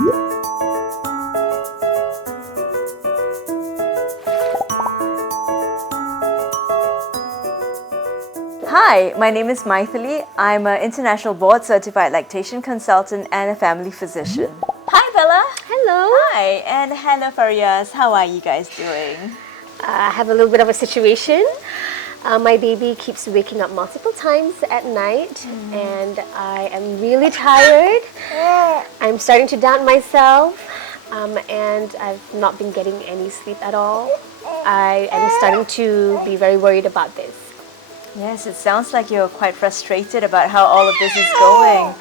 Hi, my name is Maithili. I'm an international board certified lactation consultant and a family physician. Hi Bella. Hello. Hi, and hello Farias. How are you guys doing? I have a little bit of a situation. My baby keeps waking up multiple times at night and I am really tired. I'm starting to doubt myself and I've not been getting any sleep at all. I am starting to be very worried about this. Yes, it sounds like you're quite frustrated about how all of this is going.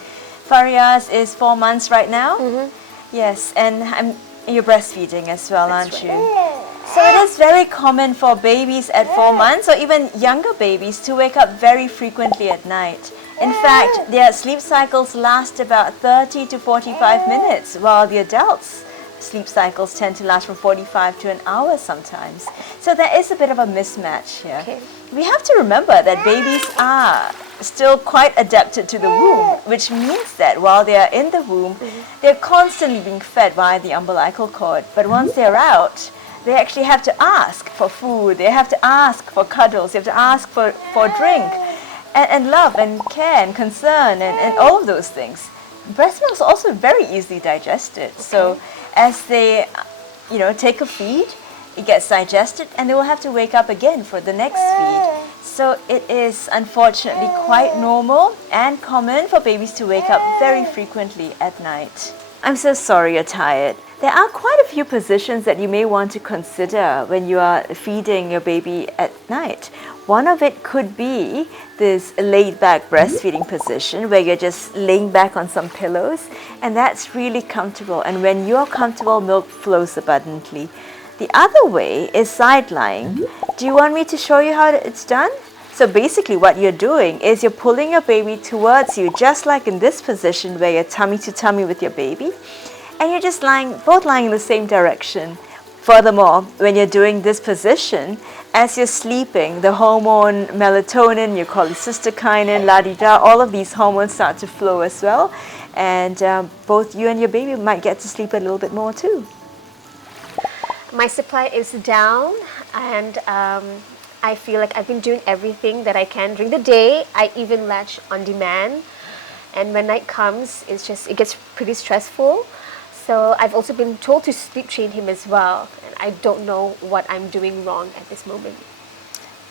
Farias is 4 months right now? Yes, and you're breastfeeding as well, aren't you? So it is very common for babies at 4 months or even younger babies to wake up very frequently at night. In fact, their sleep cycles last about 30 to 45 minutes, while the adults' sleep cycles tend to last from 45 to an hour sometimes. So there is a bit of a mismatch here. Okay. We have to remember that babies are still quite adapted to the womb, which means that while they are in the womb, they're constantly being fed via the umbilical cord. But once they're out, they actually have to ask for food, they have to ask for cuddles, they have to ask for drink, and love and care and concern and all of those things. Breast milk is also very easily digested. Okay. So as they, take a feed, it gets digested and they will have to wake up again for the next feed. So it is unfortunately quite normal and common for babies to wake up very frequently at night. I'm so sorry you're tired. There are quite a few positions that you may want to consider when you are feeding your baby at night. One of it could be this laid back breastfeeding position where you're just laying back on some pillows, and that's really comfortable, and when you're comfortable, milk flows abundantly. The other way is side lying. Do you want me to show you how it's done? So basically what you're doing is you're pulling your baby towards you, just like in this position where you're tummy to tummy with your baby, and you're just both lying in the same direction. Furthermore, when you're doing this position, as you're sleeping, the hormone melatonin, your cholecystokinin, la-di-da, all of these hormones start to flow as well, and both you and your baby might get to sleep a little bit more too. My supply is down and I feel like I've been doing everything that I can during the day. I even latch on demand, and when night comes, it gets pretty stressful. So I've also been told to sleep train him as well, and I don't know what I'm doing wrong at this moment.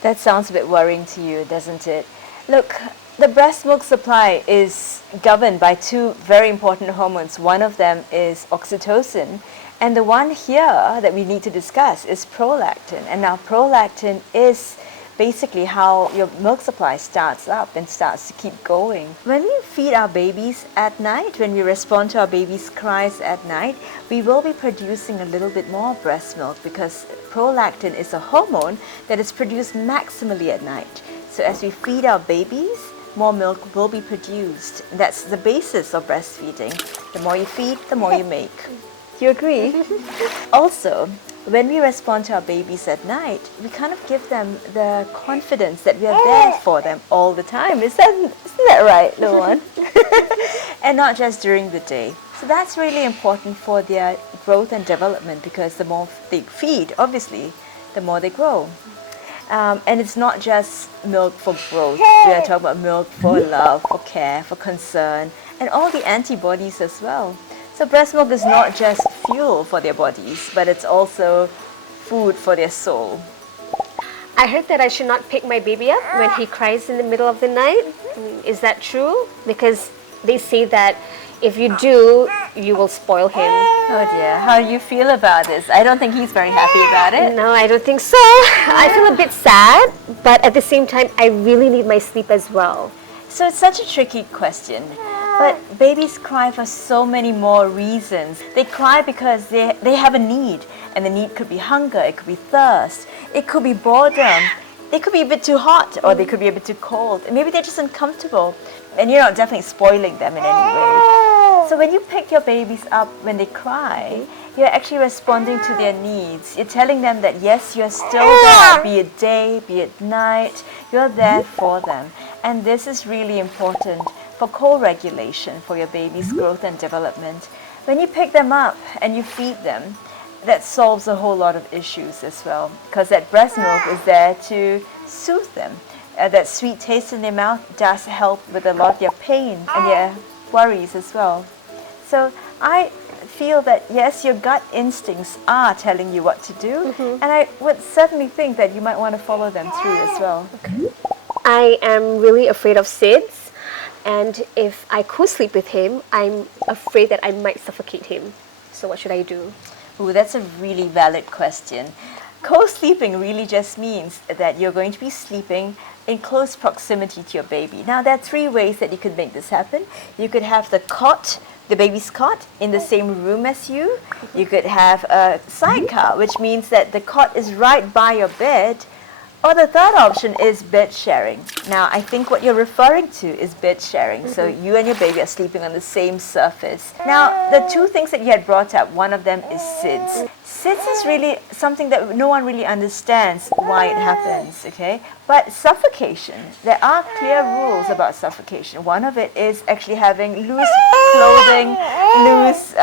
That sounds a bit worrying to you, doesn't it? Look, the breast milk supply is governed by two very important hormones. One of them is oxytocin, and the one here that we need to discuss is prolactin. And now prolactin is basically how your milk supply starts up and starts to keep going. When we feed our babies at night, when we respond to our babies' cries at night, we will be producing a little bit more breast milk because prolactin is a hormone that is produced maximally at night. So as we feed our babies, more milk will be produced. That's the basis of breastfeeding. The more you feed, the more you make. Do you agree? Also, when we respond to our babies at night, we kind of give them the confidence that we are there for them all the time. Isn't that right, little one? And not just during the day. So that's really important for their growth and development, because the more they feed, obviously, the more they grow. And it's not just milk for growth. We are talking about milk for love, for care, for concern, and all the antibodies as well. So breast milk is not just fuel for their bodies, but it's also food for their soul. I heard that I should not pick my baby up when he cries in the middle of the night. Is that true? Because they say that if you do, you will spoil him. Oh dear, how do you feel about this? I don't think he's very happy about it. No, I don't think so. I feel a bit sad, but at the same time, I really need my sleep as well. So it's such a tricky question. But babies cry for so many more reasons. They cry because they have a need, and the need could be hunger, it could be thirst, it could be boredom, it could be a bit too hot, or they could be a bit too cold, and maybe they're just uncomfortable, and you're not definitely spoiling them in any way. So when you pick your babies up when they cry, you're actually responding to their needs. You're telling them that yes, you're still there, be it day, be it night, you're there for them. And this is really important for co-regulation for your baby's growth and development. When you pick them up and you feed them, that solves a whole lot of issues as well, because that breast milk is there to soothe them. That sweet taste in their mouth does help with a lot of their pain and their worries as well. So I feel that yes, your gut instincts are telling you what to do, and I would certainly think that you might want to follow them through as well. I am really afraid of SIDS, and if I co-sleep with him, I'm afraid that I might suffocate him. So what should I do? Ooh, that's a really valid question. Co-sleeping really just means that you're going to be sleeping in close proximity to your baby. Now, there are 3 ways that you could make this happen. You could have the cot, the baby's cot, in the same room as you. You could have a sidecar, which means that the cot is right by your bed. Or the third option is bed sharing. Now, I think what you're referring to is bed sharing. So you and your baby are sleeping on the same surface. Now, the 2 things that you had brought up, one of them is SIDS. SIDS is really something that no one really understands why it happens, okay? But suffocation, there are clear rules about suffocation. One of it is actually having loose clothing, loose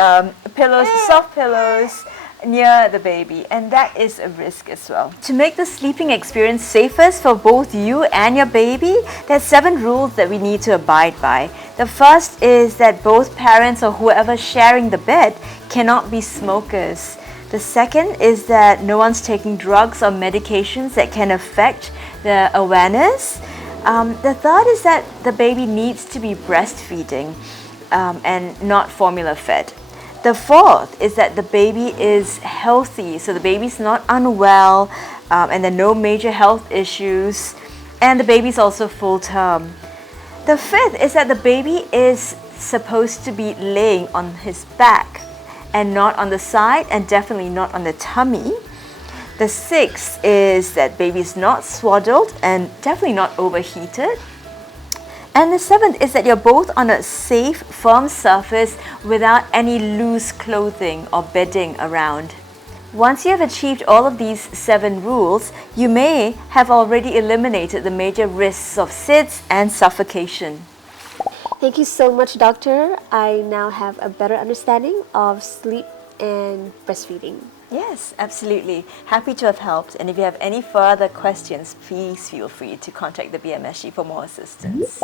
pillows, soft pillows, near the baby, and that is a risk as well. To make the sleeping experience safest for both you and your baby, there's 7 rules that we need to abide by. The first is that both parents or whoever sharing the bed cannot be smokers. The second is that no one's taking drugs or medications that can affect the awareness. The third is that the baby needs to be breastfeeding and not formula fed. The fourth is that the baby is healthy, so the baby's not unwell, and there are no major health issues, and the baby's also full term. The fifth is that the baby is supposed to be laying on his back and not on the side, and definitely not on the tummy. The sixth is that baby is not swaddled and definitely not overheated. And the 7th is that you're both on a safe, firm surface without any loose clothing or bedding around. Once you have achieved all of these 7 rules, you may have already eliminated the major risks of SIDS and suffocation. Thank you so much, doctor. I now have a better understanding of sleep and breastfeeding. Yes, absolutely. Happy to have helped. And if you have any further questions, please feel free to contact the BMSG for more assistance.